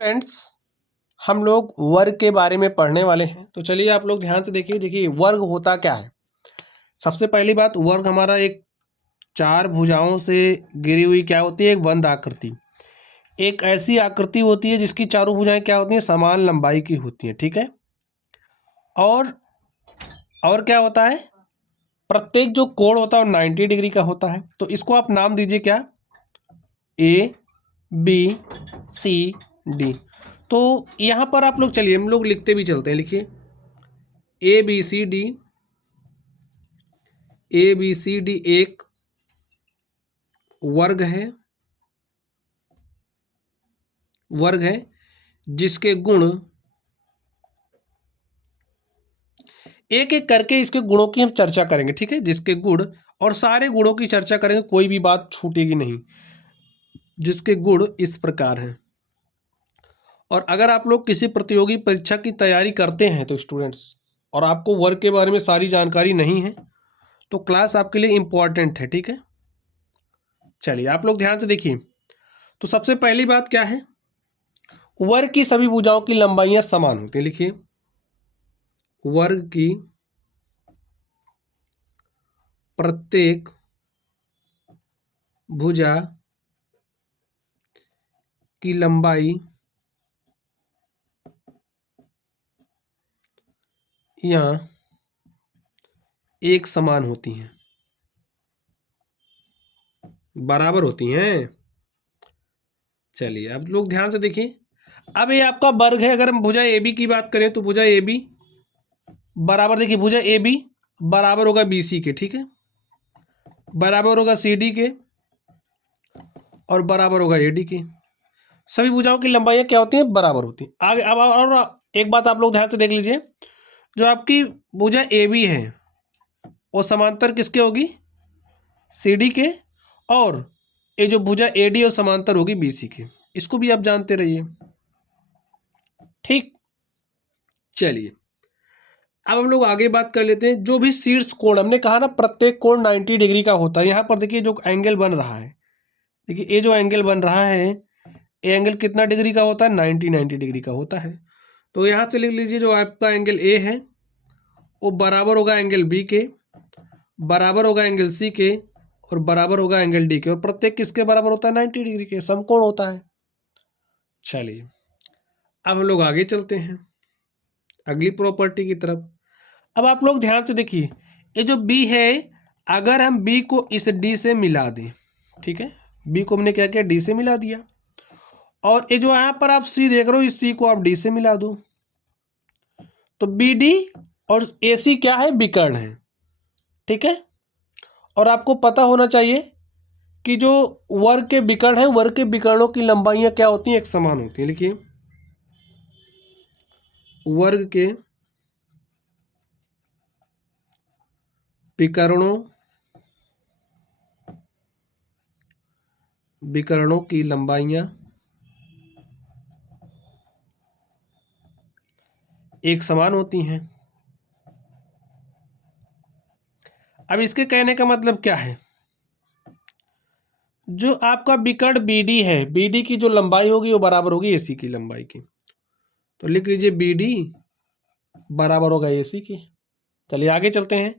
Friends, हम लोग वर्ग के बारे में पढ़ने वाले हैं। तो चलिए आप लोग ध्यान से देखिए वर्ग होता क्या है। सबसे पहली बात, वर्ग हमारा एक चार भुजाओं से घिरी हुई क्या होती है, एक वंद आकृति। एक ऐसी आकृति होती है जिसकी चारों भुजाएं क्या होती हैं, समान लंबाई की होती हैं। ठीक है। और और क्या होता है, प्रत्येक जो कोण होता है वो 90 डिग्री का होता है। तो इसको आप नाम दीजिए क्या, ए बी सी डी। तो यहाँ पर आप लोग चलिए हम लोग लिखते भी चलते हैं। लिखिए A B C D, A B C D एक वर्ग है, वर्ग है जिसके गुण एक एक करके इसके गुणों की हम चर्चा करेंगे। ठीक है, जिसके गुण और सारे गुणों की चर्चा करेंगे, कोई भी बात छूटेगी नहीं। जिसके गुण इस प्रकार हैं। और अगर आप लोग किसी प्रतियोगी परीक्षा की तैयारी करते हैं तो स्टूडेंट्स, और आपको वर्ग के बारे में सारी जानकारी नहीं है, तो क्लास आपके लिए इंपॉर्टेंट है। ठीक है, चलिए आप लोग ध्यान से देखिए। तो सबसे पहली बात क्या है, वर्ग की सभी भुजाओं की लंबाइयां समान होती हैं। लिखिए वर्ग की प्रत्येक भुजा की लंबाई यहाँ एक समान होती हैं, बराबर होती हैं। चलिए अब लोग ध्यान से देखिए। अब ये आपका वर्ग है। अगर हम भुजा ए बी की बात करें तो भुजा ए बी बराबर, देखिए भुजा ए बी बराबर होगा बी सी के। ठीक है, बराबर होगा सी डी के और बराबर होगा ए डी के। सभी भुजाओं की लंबाइयाँ क्या होती हैं, बराबर होती हैं। आगे अब और एक बात आप लोग ध्यान से देख लीजिए, जो आपकी भुजा ए बी है वो समांतर किसके होगी, सी डी के। और ये जो भुजा ए डी और समांतर होगी बी सी के। इसको भी आप जानते रहिए। ठीक, चलिए अब हम लोग आगे बात कर लेते हैं। जो भी शीर्ष कोण, हमने कहा ना प्रत्येक कोण 90 डिग्री का होता है। यहाँ पर देखिए जो एंगल बन रहा है, देखिए ये जो एंगल बन रहा है, ये एंगल कितना डिग्री का होता है, 90 डिग्री का होता है। तो यहाँ से लिख लीजिए जो आपका एंगल ए है वो बराबर होगा एंगल बी के, बराबर होगा एंगल सी के और बराबर होगा एंगल डी के। और प्रत्येक किसके बराबर होता है, 90 डिग्री के, समकोण होता है। चलिए अब हम लोग आगे चलते हैं अगली प्रॉपर्टी की तरफ। अब आप लोग ध्यान से देखिए, ये जो बी है, अगर हम बी को इस डी से मिला दें, ठीक है, बी को हमने क्या किया, डी से मिला दिया। और ये जो यहाँ पर आप सी देख रहे हो, इस सी को आप डी से मिला दो, तो बी डी और ए सी क्या है, विकर्ण है। ठीक है, और आपको पता होना चाहिए कि जो वर्ग के विकर्ण है, वर्ग के विकर्णों की लंबाइयां क्या होती हैं, एक समान होती हैं। लिखिए वर्ग के विकर्णों विकर्णों की लंबाइयां एक समान होती हैं। अब इसके कहने का मतलब क्या है, जो आपका विकर्ण बी डी है, बी डी की जो लंबाई होगी वो बराबर होगी ए सी की लंबाई की। तो लिख लीजिए बी डी बराबर होगा ए सी की। चलिए आगे चलते हैं।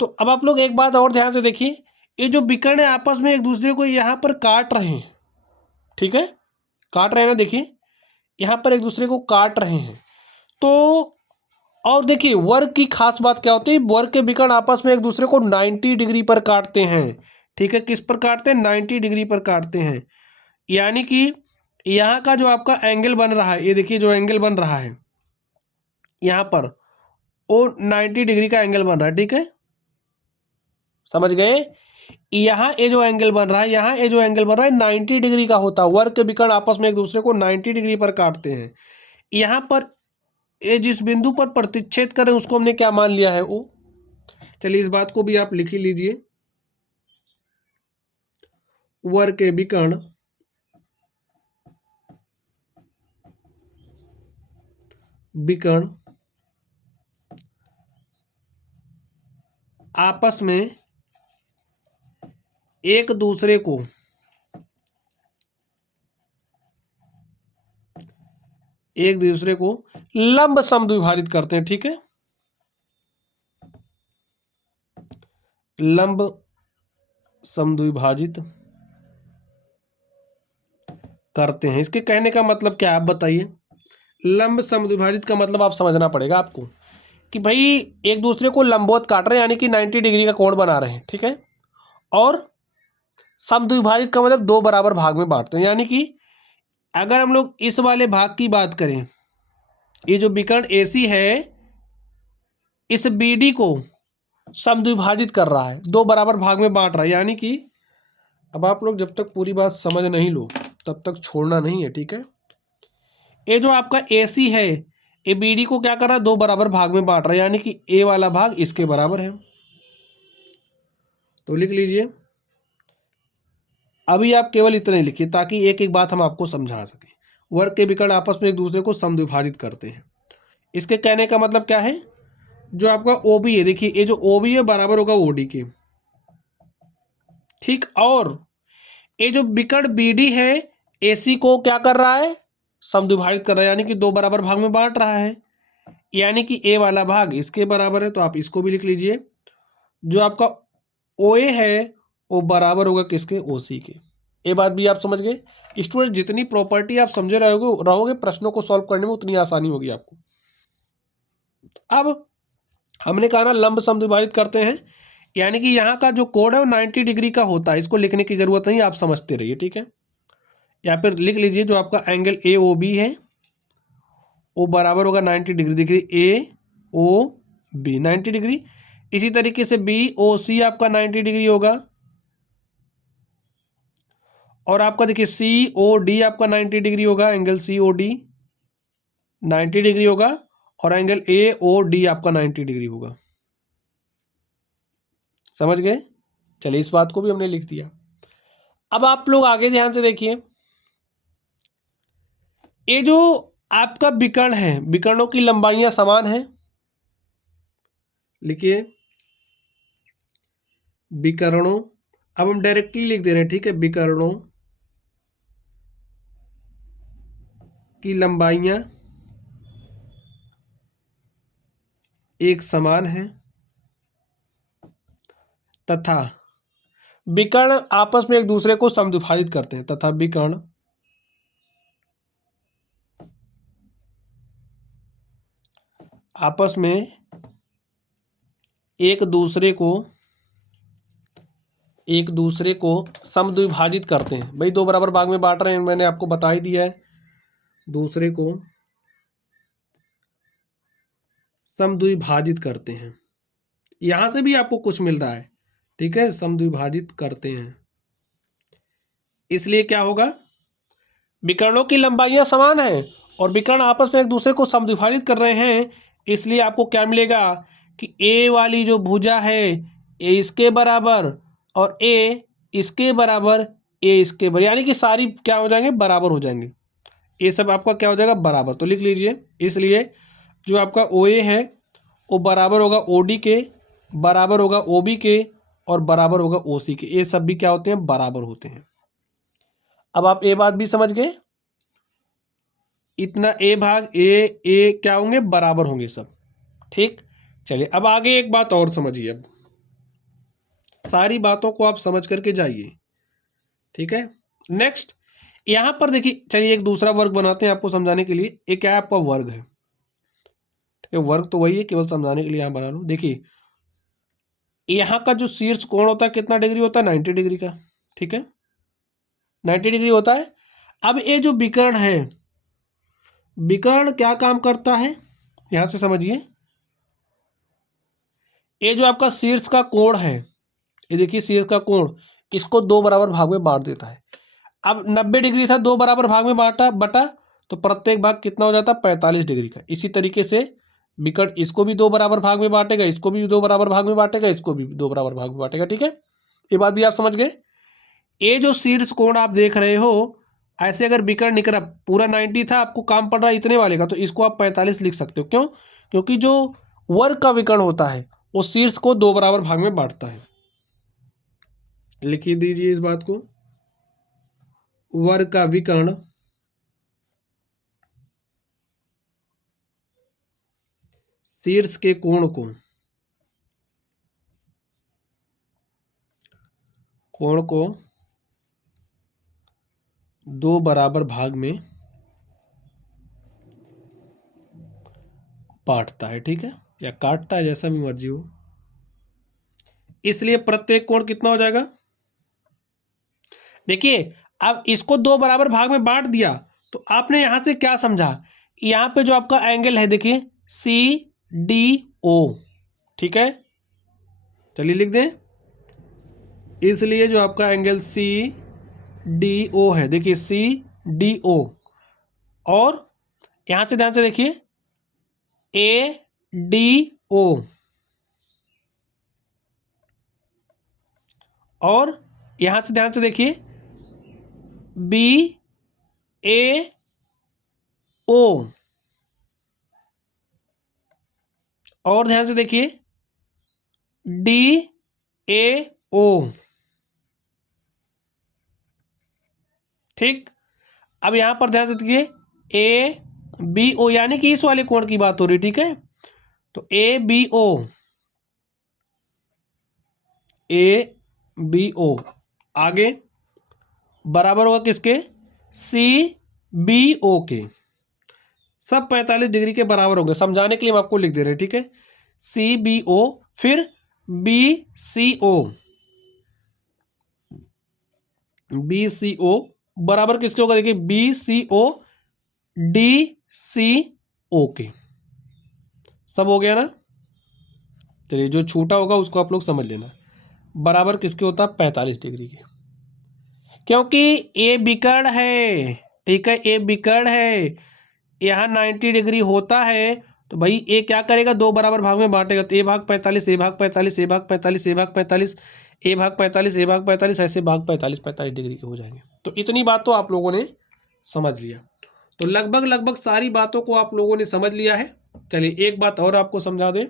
तो अब आप लोग एक बात और ध्यान से देखिए, ये जो विकर्ण है आपस में एक दूसरे को यहाँ पर काट रहे हैं। ठीक है, काट रहे हैं ना, देखिए यहाँ पर एक दूसरे को काट रहे हैं। तो और देखिए वर्ग की खास बात क्या होती है, वर्ग के विकर्ण आपस में एक दूसरे को 90 डिग्री पर काटते हैं। ठीक है, किस पर काटते हैं, 90 डिग्री पर काटते हैं। यानी कि यहाँ का जो आपका एंगल बन रहा है, ये देखिए जो एंगल बन रहा है यहाँ पर, वो 90 डिग्री का एंगल बन रहा है। ठीक है, समझ गए। यहाँ ये जो एंगल बन रहा है, यहाँ ये जो एंगल बन रहा है 90 डिग्री का होता है। वर्ग के विकर्ण आपस में एक दूसरे को 90 डिग्री पर काटते हैं। यहाँ पर ये जिस बिंदु पर प्रतिच्छेद करें उसको हमने क्या मान लिया है, वो। चलिए इस बात को भी आप लिख ही लीजिए, वर्ग के विकर्ण विकर्ण आपस में एक दूसरे को एक दूसरे को लंब समद्विभाजित करते हैं, ठीक है, लंब समद्विभाजित करते हैं। इसके कहने का मतलब क्या है आप बताइए। लंब समद्विभाजित का मतलब आप समझना पड़ेगा आपको कि भाई एक दूसरे को लंबवत काट रहे हैं, यानी कि 90 डिग्री का कोण बना रहे हैं, ठीक है, और समद्विभाजित का मतलब दो बराबर भाग में बांटते हैं। यानी कि अगर हम लोग इस वाले भाग की बात करें, ये जो विकर्ण AC है इस BD को समद्विभाजित कर रहा है, दो बराबर भाग में बांट रहा है। यानी कि अब आप लोग जब तक पूरी बात समझ नहीं लो तब तक छोड़ना नहीं है, ठीक है। ये जो आपका AC है ये BD को क्या कर रहा है, दो बराबर भाग में बांट रहा है, यानी कि A वाला भाग इसके बराबर है। तो लिख लीजिए, अभी आप केवल इतने लिखिए ताकि एक एक बात हम आपको समझा सकें। वर्ग के विकर्ण आपस में एक दूसरे को समद्विभाजित करते हैं। इसके कहने का मतलब क्या है, जो आपका OB है, देखिए ये जो OB है बराबर होगा OD के, ठीक, और ये जो विकर्ण BD है AC को क्या कर रहा है, समद्विभाजित कर रहा है, यानी कि दो बराबर भाग में बांट रहा है, यानी कि A वाला भाग इसके बराबर है। तो आप इसको भी लिख लीजिए, जो आपका OA है वो बराबर होगा किसके, OC के। ये बात भी आप समझ गए। स्टूडेंट जितनी प्रॉपर्टी आप समझे रहोगे प्रश्नों को सॉल्व करने में उतनी आसानी होगी आपको। अब हमने कहा ना लंब समद्विभाजित करते हैं, यानी कि यहाँ का जो कोण है वो 90 डिग्री का होता है, इसको लिखने की जरूरत नहीं, आप समझते रहिए, ठीक है। या फिर लिख लीजिए जो आपका एंगल AOB है वो बराबर होगा 90 डिग्री, देखिए AOB 90 डिग्री। इसी तरीके से BOC आपका 90 डिग्री होगा, और आपका देखिए COD आपका 90 डिग्री होगा, एंगल COD 90 डिग्री होगा, और एंगल AOD आपका 90 डिग्री होगा। समझ गए, चलिए इस बात को भी हमने लिख दिया। अब आप लोग आगे ध्यान से देखिए, ये जो आपका विकर्ण है विकर्णों की लंबाइयां समान है, लिखिए विकर्णों, अब हम डायरेक्टली लिख दे रहे हैं, ठीक है, विकर्णों की लंबाइयां एक समान है तथा विकर्ण आपस में एक दूसरे को समद्विभाजित करते हैं, तथा विकर्ण आपस में एक दूसरे को समद्विभाजित करते हैं। भाई दो बराबर भाग में बांट रहे हैं, मैंने आपको बता ही दिया है, दूसरे को समद्विभाजित करते हैं। यहां से भी आपको कुछ मिल रहा है, ठीक है, समद्विभाजित करते हैं। इसलिए क्या होगा, विकर्णों की लंबाइयां समान है और विकर्ण आपस में एक दूसरे को समद्विभाजित कर रहे हैं, इसलिए आपको क्या मिलेगा कि ए वाली जो भुजा है ए इसके बराबर और ए इसके बराबर, ए इसके बराबर, यानी कि सारी क्या हो जाएंगे, बराबर हो जाएंगे। ये सब आपका क्या हो जाएगा, बराबर। तो लिख लीजिए, इसलिए जो आपका OA है वो बराबर होगा OD के, बराबर होगा OB के, और बराबर होगा OC के। ये सब भी क्या होते हैं, बराबर होते हैं। अब आप ये बात भी समझ गए, इतना ए भाग ए क्या होंगे, बराबर होंगे सब, ठीक। चलिए अब आगे एक बात और समझिए, अब सारी बातों को आप समझ करके जाइए, ठीक है। नेक्स्ट यहां पर देखिए, चलिए एक दूसरा वर्ग बनाते हैं आपको समझाने के लिए। एक क्या है, आपका वर्ग है, ठीक है, वर्ग तो वही है, केवल समझाने के लिए यहां बना लो। देखिए यहाँ का जो शीर्ष कोण होता है कितना डिग्री होता है, 90 डिग्री का, ठीक है, 90 डिग्री होता है। अब ये जो विकर्ण है, विकर्ण क्या काम करता है, यहां से समझिए, ये जो आपका शीर्ष का कोण है, ये देखिए शीर्ष का कोण, इसको दो बराबर भाग में बांट देता है। अब 90 डिग्री था, दो बराबर भाग में बांटा बटा, तो प्रत्येक भाग कितना हो जाता है, 45 डिग्री का। इसी तरीके से विकर्ण इसको भी दो बराबर भाग में बांटेगा, इसको भी दो बराबर भाग में बांटेगा, इसको भी दो बराबर भाग में बांटेगा, ठीक है। ये बात भी आप समझ गए। ये जो शीर्ष कोण आप देख रहे हो, ऐसे अगर विकर्ण निकला पूरा 90 था, आपको काम पड़ रहा है इतने वाले का, तो इसको आप 45 लिख सकते हो। क्यों, क्योंकि जो वर्ग का विकर्ण होता है वो शीर्ष को दो बराबर भाग में बांटता है। लिखिए दीजिए इस बात को, वर्ग का विकर्ण शीर्ष के कोण को दो बराबर भाग में बांटता है, ठीक है, या काटता है, जैसा भी मर्जी हो। इसलिए प्रत्येक कोण कितना हो जाएगा? देखिए अब इसको दो बराबर भाग में बांट दिया तो आपने यहां से क्या समझा? यहां पे जो आपका एंगल है देखिए CDO, ठीक है, चलिए लिख दें। इसलिए जो आपका एंगल CDO है, देखिए CDO, और यहां से ध्यान से देखिए ADO, और यहां से ध्यान से देखिए BAO, और ध्यान से देखिए DAO, ठीक। अब यहां पर ध्यान से देखिए ABO, यानी कि इस वाले कोण की बात हो रही, ठीक है, तो ABO आगे बराबर होगा किसके? CBO के। सब 45 डिग्री के बराबर होंगे, समझाने के लिए हम आपको लिख दे रहे हैं, ठीक है। CBO, फिर BCO बराबर किसके होगा? देखिए BCO DCO के। सब हो गया ना? चलिए जो छूटा होगा उसको आप लोग समझ लेना। बराबर किसके होता है? 45 डिग्री के, क्योंकि ये विकर्ण है, ठीक है, ये विकर्ण है, यहाँ 90 डिग्री होता है, तो भाई ये क्या करेगा? दो बराबर भाग में बांटेगा, तो ए भाग 45, ए भाग 45, ए भाग 45, ए भाग 45, ए भाग 45, ए भाग 45, ऐसे भाग 45 डिग्री के हो जाएंगे। तो इतनी बात तो आप लोगों ने समझ लिया। तो लगभग सारी बातों को आप लोगों ने समझ लिया है। चलिए एक बात और आपको समझा दें,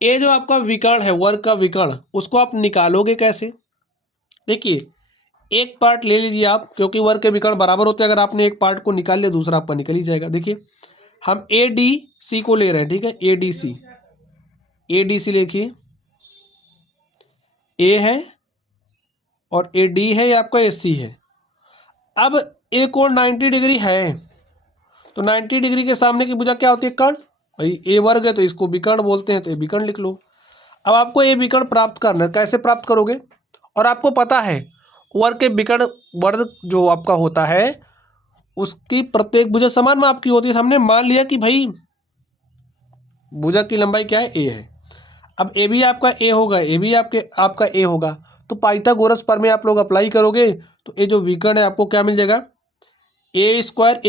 ये जो आपका विकर्ण है, वर्ग का विकर्ण, उसको आप निकालोगे कैसे? देखिए एक पार्ट ले लीजिए आप, क्योंकि वर्ग के विकर्ण बराबर होते हैं, अगर आपने एक पार्ट को निकाल लिया दूसरा आपका निकल ही जाएगा। देखिए हम ADC को ले रहे हैं, ठीक है, ADC लिखिए, A है और AD है, ये आपका AC है। अब ए कोण 90 डिग्री है, तो 90 डिग्री के सामने की भुजा क्या होती है? कर्ण। भाई ए वर्ग है तो इसको विकर्ण बोलते हैं, तो ये विकर्ण लिख लो। अब आपको ये विकर्ण प्राप्त करना है, कैसे प्राप्त करोगे? और आपको पता है वर्ग के विकर्ण वर्ग जो आपका होता है उसकी प्रत्येक भुजा समान माप की होती है। हमने मान लिया कि भाई भुजा की लंबाई क्या है? A है। अब ए भी आपका A होगा, ए भी आपका A होगा, तो पाइथागोरस प्रमेय आप लोग अप्लाई करोगे तो ये जो विकर्ण है आपको क्या मिल जाएगा? A स्क्वायर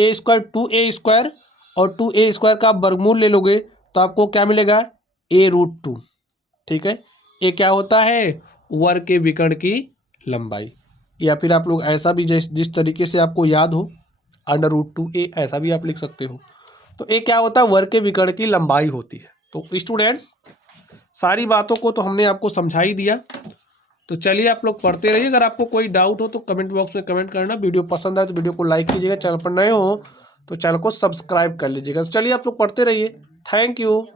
2A स्क्वायर, और 2A स्क्वायर का आप वर्गमूल ले लोगे तो आपको क्या मिलेगा? A√2, ठीक है। ये क्या होता है? वर्ग के विकर्ण की लंबाई। या फिर आप लोग ऐसा भी जिस तरीके से आपको याद हो, √2A, ऐसा भी आप लिख सकते हो। तो ये क्या होता है? वर्ग के विकर्ण की लंबाई होती है। तो स्टूडेंट्स सारी बातों को तो हमने आपको समझा ही दिया। तो चलिए आप लोग पढ़ते रहिए। अगर आपको कोई डाउट हो तो कमेंट बॉक्स में कमेंट करना। वीडियो पसंद आए तो वीडियो को लाइक कीजिएगा, चैनल पर नए हो तो चैनल को सब्सक्राइब कर लीजिएगा। तो चलिए आप लोग पढ़ते रहिए। Thank you.